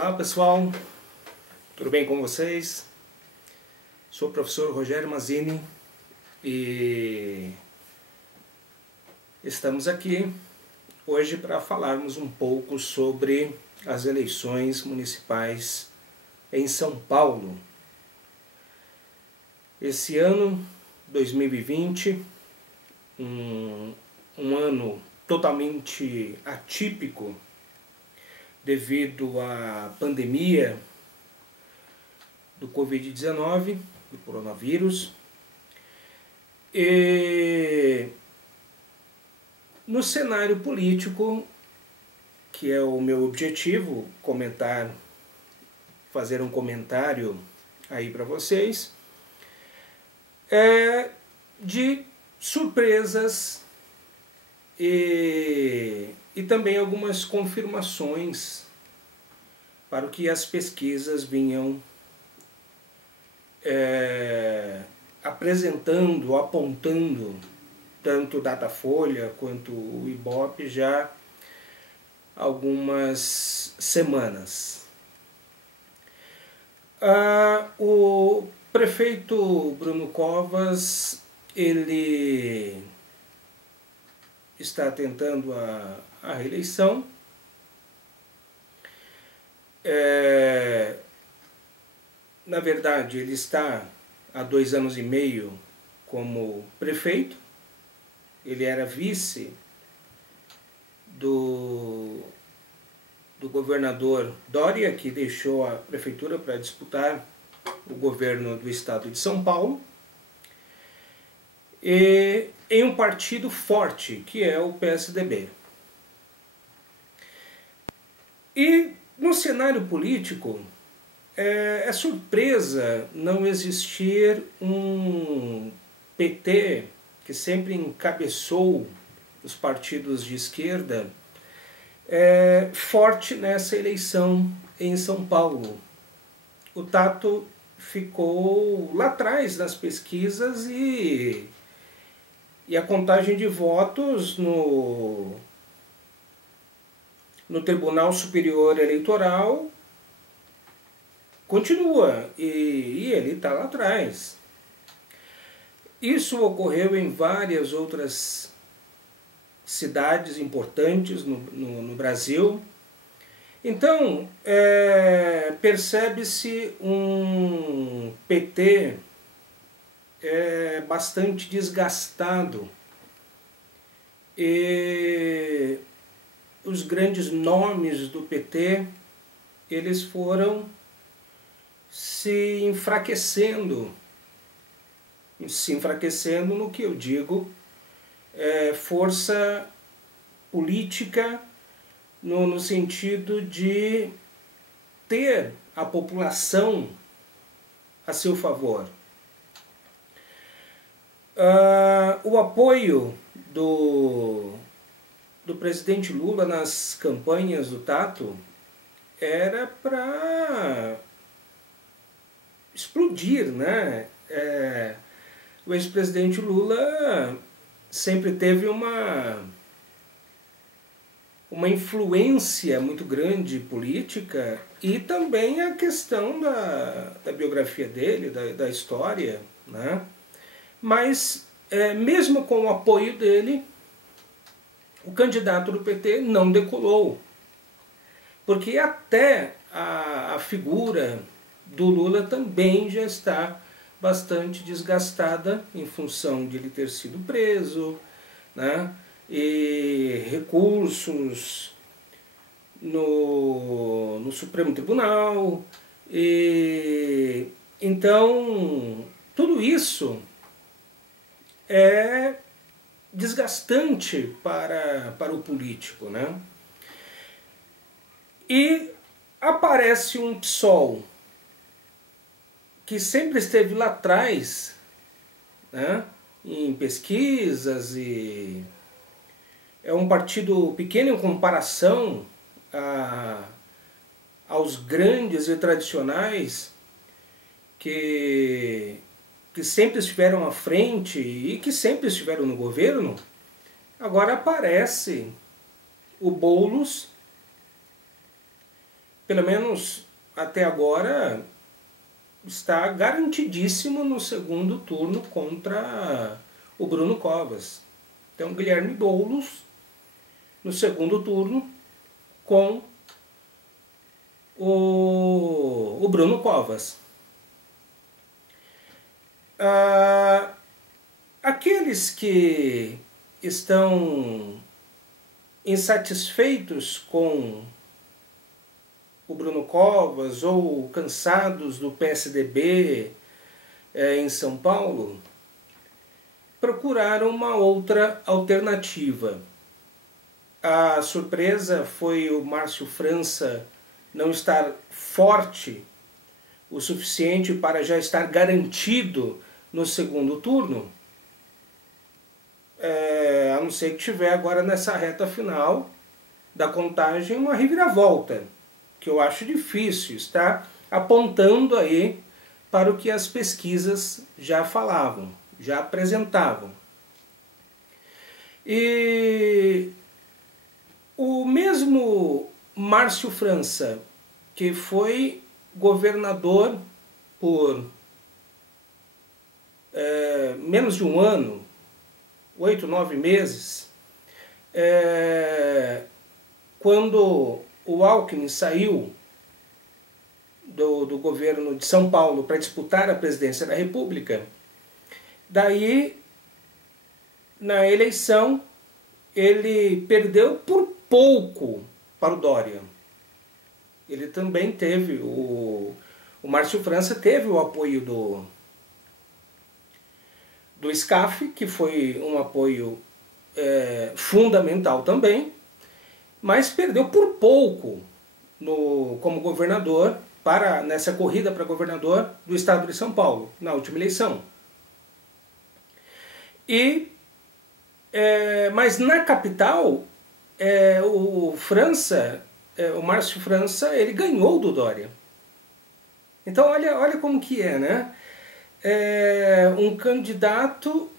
Olá pessoal, tudo bem com vocês? Sou o professor Rogério Mazzini e estamos aqui hoje para falarmos um pouco sobre as eleições municipais em São Paulo. Esse ano, 2020, um ano totalmente atípico devido à pandemia do Covid-19, do coronavírus. E no cenário político, que é o meu objetivo, fazer um comentário aí para vocês, de surpresas e também algumas confirmações para o que as pesquisas vinham apresentando, apontando, tanto o Datafolha quanto o Ibope já há algumas semanas. O prefeito Bruno Covas, ele está tentando a reeleição. Na verdade, ele está há 2 anos e meio como prefeito. Ele era vice do governador Dória, que deixou a prefeitura para disputar o governo do estado de São Paulo, e em um partido forte, que é o PSDB. E no cenário político, é surpresa não existir um PT que sempre encabeçou os partidos de esquerda forte nessa eleição em São Paulo. O Tato ficou lá atrás nas pesquisas e a contagem de votos no Tribunal Superior Eleitoral continua e ele está lá atrás. Isso ocorreu em várias outras cidades importantes no Brasil. Então, percebe-se um PT bastante desgastado, e os grandes nomes do PT, eles foram se enfraquecendo no que eu digo força política, no sentido de ter a população a seu favor. O apoio do presidente Lula nas campanhas do Tato era para explodir, né? O ex-presidente Lula sempre teve uma influência muito grande política, e também a questão da biografia dele, da história, né? Mas, mesmo com o apoio dele, o candidato do PT não decolou, porque até a figura do Lula também já está bastante desgastada em função de ele ter sido preso, né? E recursos no Supremo Tribunal, e então tudo isso é desgastante para o político, né? E aparece um PSOL que sempre esteve lá atrás, né, em pesquisas, e é um partido pequeno em comparação aos grandes e tradicionais que sempre estiveram à frente e que sempre estiveram no governo. Agora aparece o Boulos pelo menos até agora, está garantidíssimo no segundo turno contra o Bruno Covas. Então, Guilherme Boulos no segundo turno com o Bruno Covas. Aqueles que estão insatisfeitos com o Bruno Covas ou cansados do PSDB em São Paulo, procuraram uma outra alternativa. A surpresa foi o Márcio França não estar forte o suficiente para já estar garantido no segundo turno, a não ser que tiver agora nessa reta final da contagem uma reviravolta, que eu acho difícil, está apontando aí para o que as pesquisas já falavam, já apresentavam. E o mesmo Márcio França, que foi governador por menos de um ano, 8, 9 meses, quando o Alckmin saiu do governo de São Paulo para disputar a presidência da República, daí, na eleição, ele perdeu por pouco para o Dória. Ele também teve, o Márcio França teve o apoio do SCAF, que foi um apoio fundamental também, mas perdeu por pouco como governador, nessa corrida para governador do estado de São Paulo, na última eleição. Mas na capital, o Márcio França, ele ganhou do Dória. Então olha como que é, né? Um candidato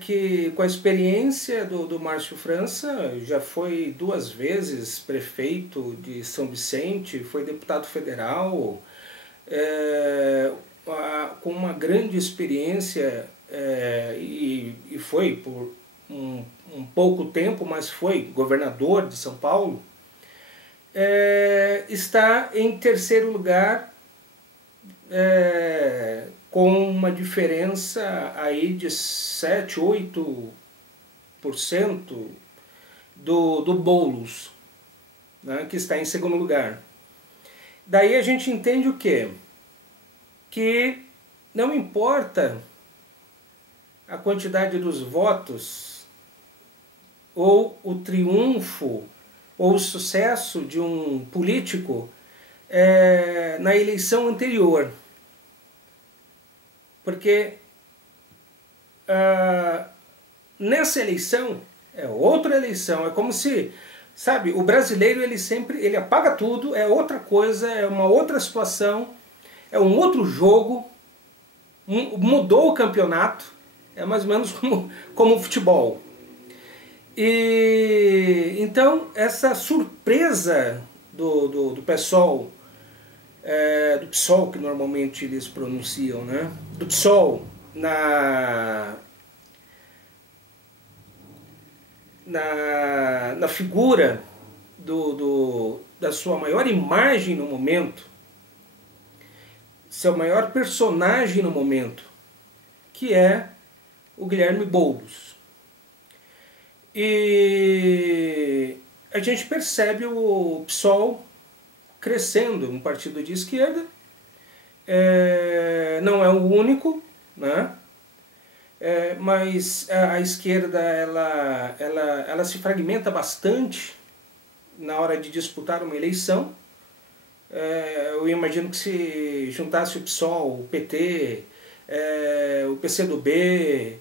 que, com a experiência do Márcio França, já foi 2 vezes prefeito de São Vicente, foi deputado federal, com uma grande experiência, e foi por um pouco tempo, mas foi governador de São Paulo, está em terceiro lugar, com uma diferença aí de 7, 8% do Boulos, né, que está em segundo lugar. Daí a gente entende o quê? Que não importa a quantidade dos votos, ou o triunfo, ou o sucesso de um político na eleição anterior. Porque nessa eleição é outra eleição, é como se, sabe, o brasileiro ele apaga tudo, é outra coisa, é uma outra situação, é um outro jogo, mudou o campeonato, é mais ou menos como o futebol. E então essa surpresa do PSOL, do PSOL que normalmente eles pronunciam, né? Do PSOL na figura da sua maior imagem no momento, seu maior personagem no momento, que é o Guilherme Boulos. E a gente percebe o PSOL crescendo, um partido de esquerda, não é o único, né? Mas a esquerda ela se fragmenta bastante na hora de disputar uma eleição. Eu imagino que se juntasse o PSOL, o PT, o PCdoB,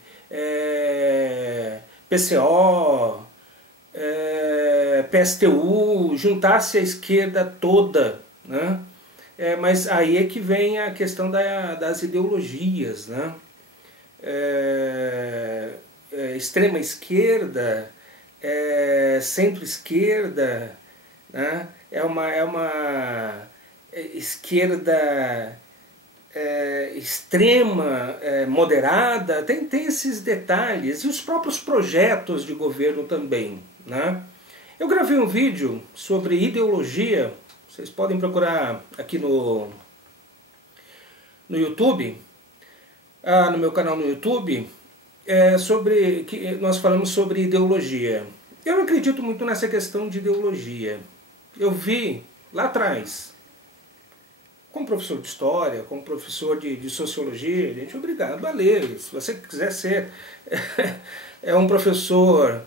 PCO, PSTU, juntasse a esquerda toda, né? Mas aí é que vem a questão das ideologias, né? Extrema esquerda, centro-esquerda, né? uma esquerda extrema, moderada, tem esses detalhes, e os próprios projetos de governo também, né? Eu gravei um vídeo sobre ideologia, vocês podem procurar aqui no YouTube, no meu canal no YouTube, que nós falamos sobre ideologia. Eu não acredito muito nessa questão de ideologia. Eu vi lá atrás, como professor de história, como professor de sociologia, gente, obrigado a ler. Se você quiser ser um professor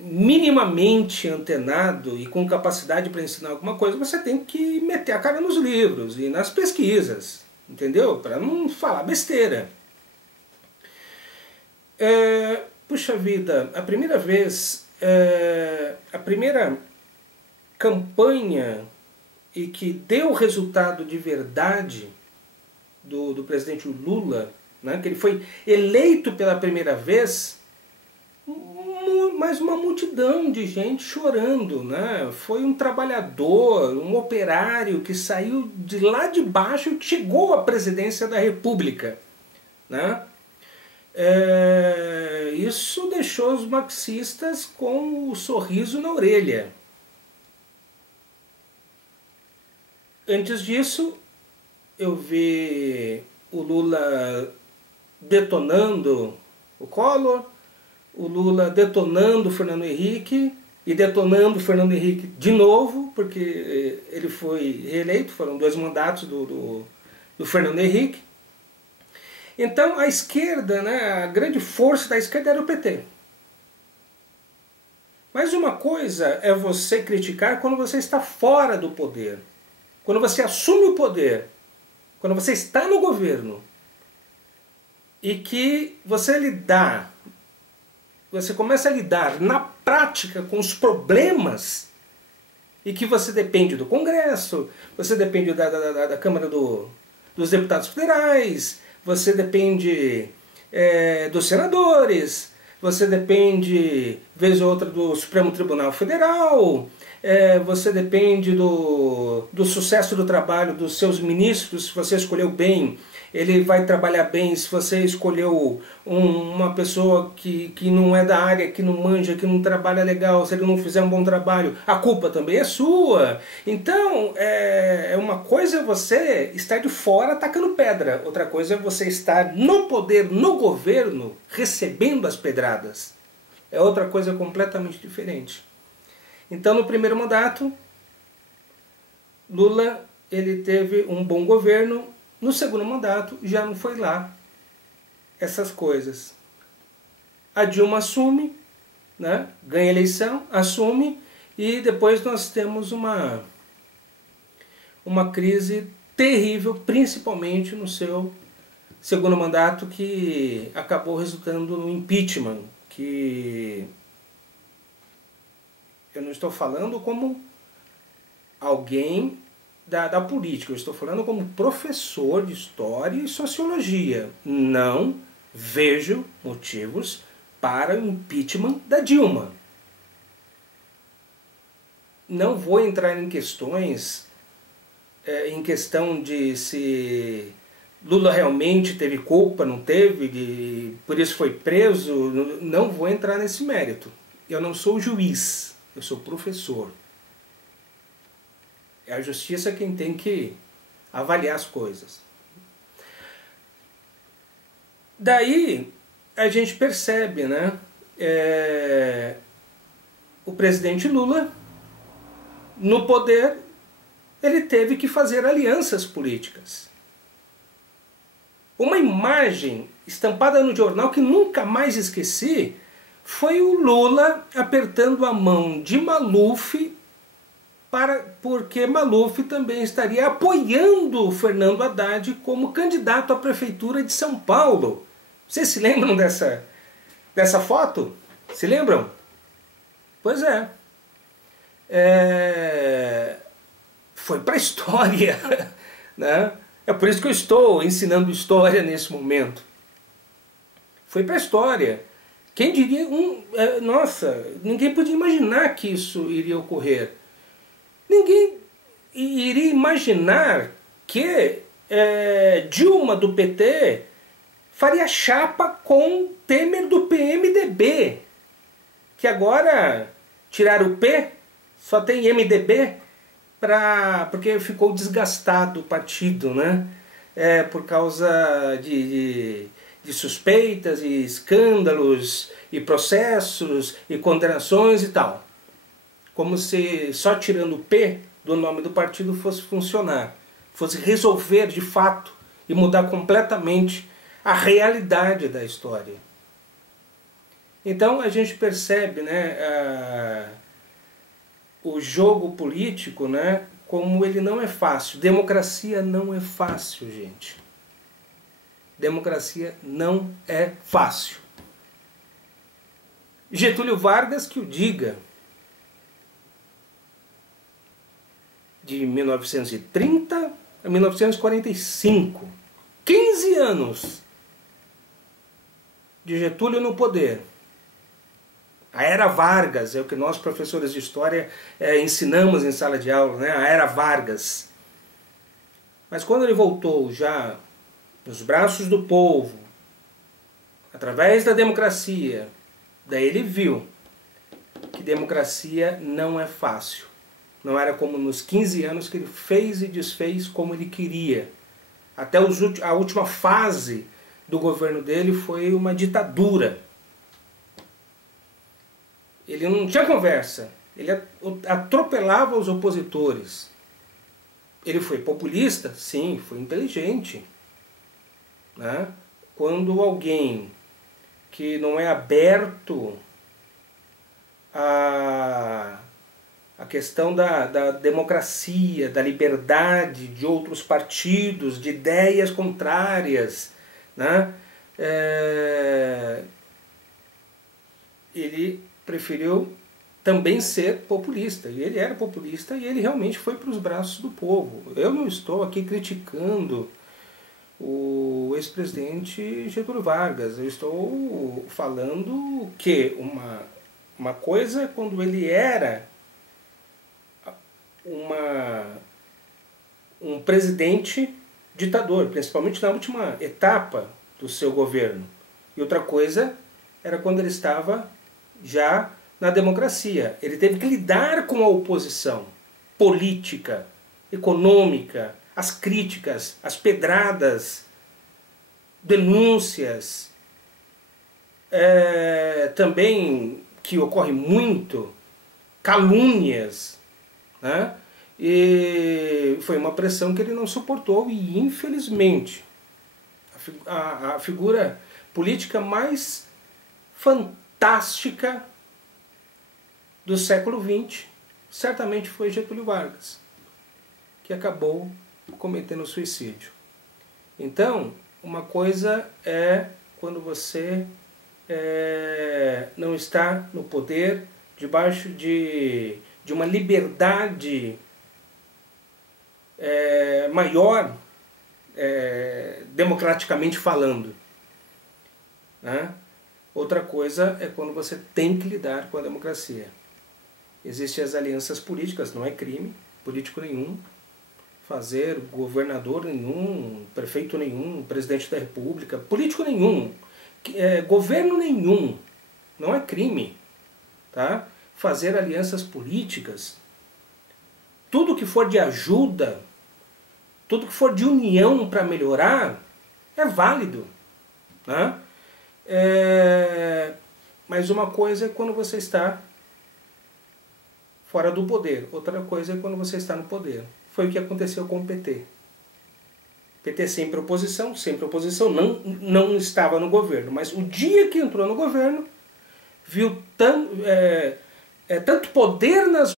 minimamente antenado e com capacidade para ensinar alguma coisa, você tem que meter a cara nos livros e nas pesquisas, entendeu? Para não falar besteira. Puxa vida, a primeira vez, a primeira campanha e que deu resultado de verdade do presidente Lula, né, que ele foi eleito pela primeira vez, mas uma multidão de gente chorando, né? Foi um trabalhador, um operário que saiu de lá de baixo e chegou à presidência da República, né? Isso deixou os marxistas com o sorriso na orelha. Antes disso, eu vi o Lula detonando o Collor, o Lula detonando o Fernando Henrique e detonando o Fernando Henrique de novo, porque ele foi reeleito, foram 2 mandatos do Fernando Henrique. Então a esquerda, né, a grande força da esquerda era o PT. Mas uma coisa é você criticar quando você está fora do poder, quando você assume o poder, quando você está no governo e que você começa a lidar na prática com os problemas e que você depende do Congresso, você depende da Câmara dos Deputados Federais, você depende dos senadores, você depende, vez ou outra, do Supremo Tribunal Federal, você depende do sucesso do trabalho dos seus ministros. Se você escolheu bem, ele vai trabalhar bem. Se você escolheu uma pessoa que não é da área, que não manja, que não trabalha legal, se ele não fizer um bom trabalho, a culpa também é sua. Então, uma coisa é você estar de fora atacando pedra, outra coisa é você estar no poder, no governo, recebendo as pedradas. É outra coisa completamente diferente. Então, no primeiro mandato, Lula ele teve um bom governo. No segundo mandato, já não foi lá essas coisas. A Dilma assume, né, ganha a eleição, assume, e depois nós temos uma crise terrível, principalmente no seu segundo mandato, que acabou resultando no impeachment, que eu não estou falando como alguém da política, eu estou falando como professor de história e sociologia. Não vejo motivos para o impeachment da Dilma. Não vou entrar em questões, em questão de se Lula realmente teve culpa, não teve, por isso foi preso. Não vou entrar nesse mérito. Eu não sou juiz, eu sou professor. É a justiça quem tem que avaliar as coisas. Daí a gente percebe, né? O presidente Lula, no poder, ele teve que fazer alianças políticas. Uma imagem estampada no jornal que nunca mais esqueci foi o Lula apertando a mão de Maluf, porque Maluf também estaria apoiando o Fernando Haddad como candidato à prefeitura de São Paulo. Vocês se lembram dessa foto? Se lembram? Pois é. Foi para a história, né? É por isso que eu estou ensinando história nesse momento. Foi para a história. Quem diria, nossa, ninguém podia imaginar que isso iria ocorrer. Ninguém iria imaginar que Dilma do PT faria chapa com Temer do PMDB, que agora tiraram o P, só tem MDB, porque ficou desgastado o partido, né? Por causa de suspeitas e escândalos e processos e condenações e tal. Como se só tirando o P do nome do partido fosse funcionar, fosse resolver de fato e mudar completamente a realidade da história. Então a gente percebe, né, o jogo político, né, como ele não é fácil. Democracia não é fácil, gente. Democracia não é fácil. Getúlio Vargas que o diga. De 1930 a 1945. 15 anos de Getúlio no poder. A Era Vargas é o que nós, professores de história, ensinamos em sala de aula, né? A Era Vargas. Mas quando ele voltou já nos braços do povo, através da democracia, daí ele viu que democracia não é fácil. Não era como nos 15 anos que ele fez e desfez como ele queria. Até a última fase do governo dele foi uma ditadura. Ele não tinha conversa. Ele atropelava os opositores. Ele foi populista? Sim, foi inteligente. Né? Quando alguém que não é aberto a questão da democracia, da liberdade de outros partidos, de ideias contrárias, né? Ele preferiu também ser populista. E ele era populista e ele realmente foi para os braços do povo. Eu não estou aqui criticando o ex-presidente Getúlio Vargas. Eu estou falando que uma coisa é quando ele era um presidente ditador, principalmente na última etapa do seu governo. E outra coisa era quando ele estava já na democracia. Ele teve que lidar com a oposição política, econômica, as críticas, as pedradas, denúncias, também, que ocorre muito, calúnias, né? E foi uma pressão que ele não suportou e, infelizmente, a figura política mais fantástica do século XX certamente foi Getúlio Vargas, que acabou cometendo suicídio. Então, uma coisa é quando você não está no poder, debaixo de uma liberdade maior, democraticamente falando, né? Outra coisa é quando você tem que lidar com a democracia. Existem as alianças políticas, não é crime, político nenhum fazer, governador nenhum, prefeito nenhum, presidente da república, político nenhum, governo nenhum, não é crime, tá? Fazer alianças políticas, tudo que for de ajuda, tudo que for de união para melhorar, é válido, né? Mas uma coisa é quando você está fora do poder, outra coisa é quando você está no poder. Foi o que aconteceu com o PT. PT sempre oposição, não estava no governo, mas o dia que entrou no governo, viu tanto poder nas